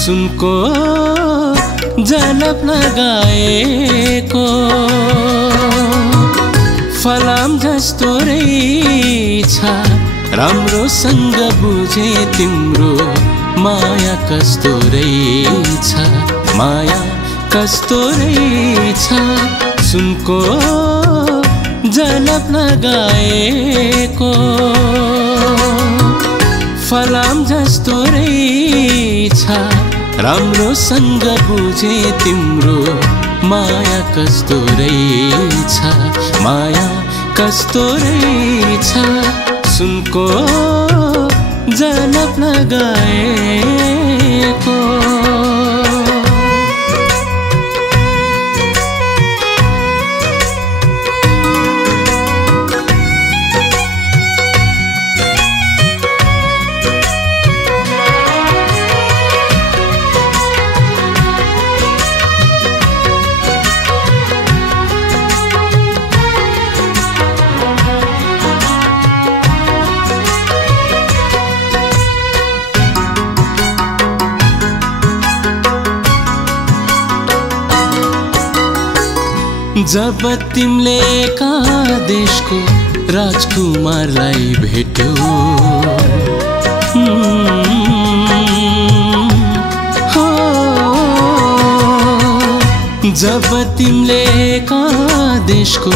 सुनको जलप लगाएको फलाम जस्तो रहेछ राम्रोसँग बुझे तिम्रो माया कस्तो रहेछ माया कस्तो रहेछ सुनको जलप लगाएको फलाम जस्तो रहेछ राम्रोसँग बुझे तिम्रो माया कस्तो रहेछ माया कस्तो रहेछ सुनको जलप लगाएको जब तिमीले एका देशको राजकुमारलाई भेट्यौ जब तिमीले एका देशको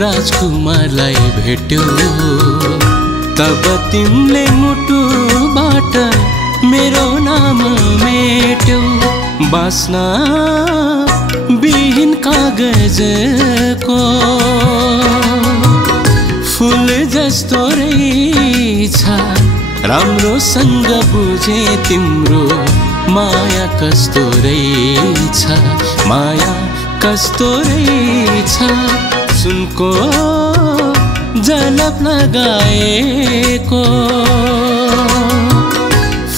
राजकुमारलाई भेट्यौ तब तिमीले मुटुबाट मेरो नाम मेट्यौ बास्ना बिहीन कागजको फूल जस्तो रहेछ राम्रोसँग बुझे तिम्रो माया कस्तो रहेछ माया कस्तो रहेछ सुनको जलप लगाएको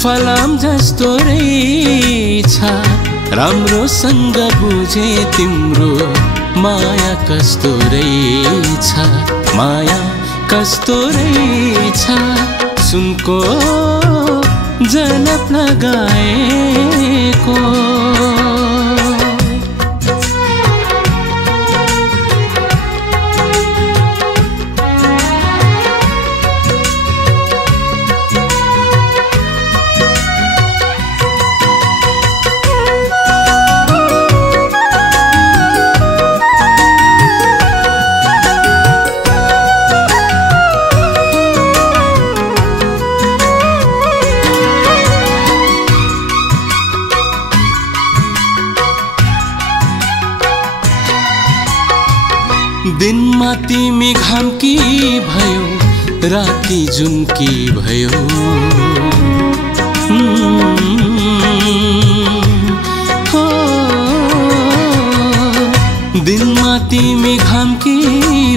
फलाम जस्तो रहेछ राम्रोसँग बुझे तिम्रो माया कस्तो रहेछ माया कस्तो रहेछ सुनको जलप लगाएको दिनमा तिमी घामकी भयो राति जुनकी भयो दिनमा तिमी घामकी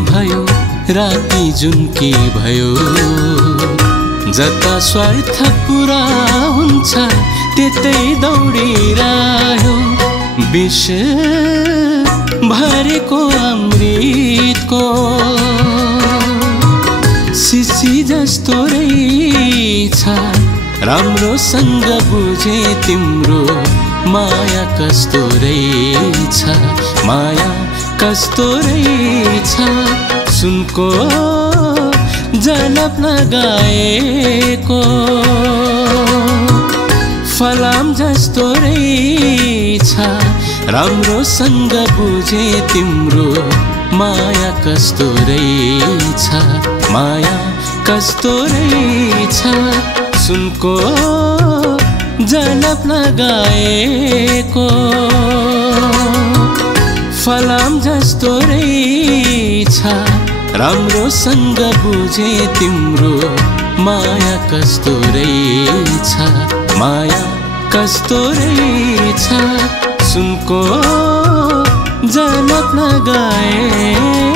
भयो राति जुनकी भयो जता स्वार्थ पुरा हुन्छ त्यतै दौडिरह्यो विष भरेको अमृतको शिशी जस्तो रहेछ राम्रोसँग बुझे तिम्रो माया कस्तो रहेछ माया कस्तो रहेछ सुनको जलप लगाएको फलाम जस्तो रहेछ राम्रोसँग बुझे तिम्रो माया कस्तो रहेछ माया कस्तो रहेछ सुनको जलप लगाएको फलाम जस्तो रहेछ राम्रोसँग बुझे तिम्रो माया कस्तो रहेछ माया कस्तो रहेछ सुनको जनक लगाए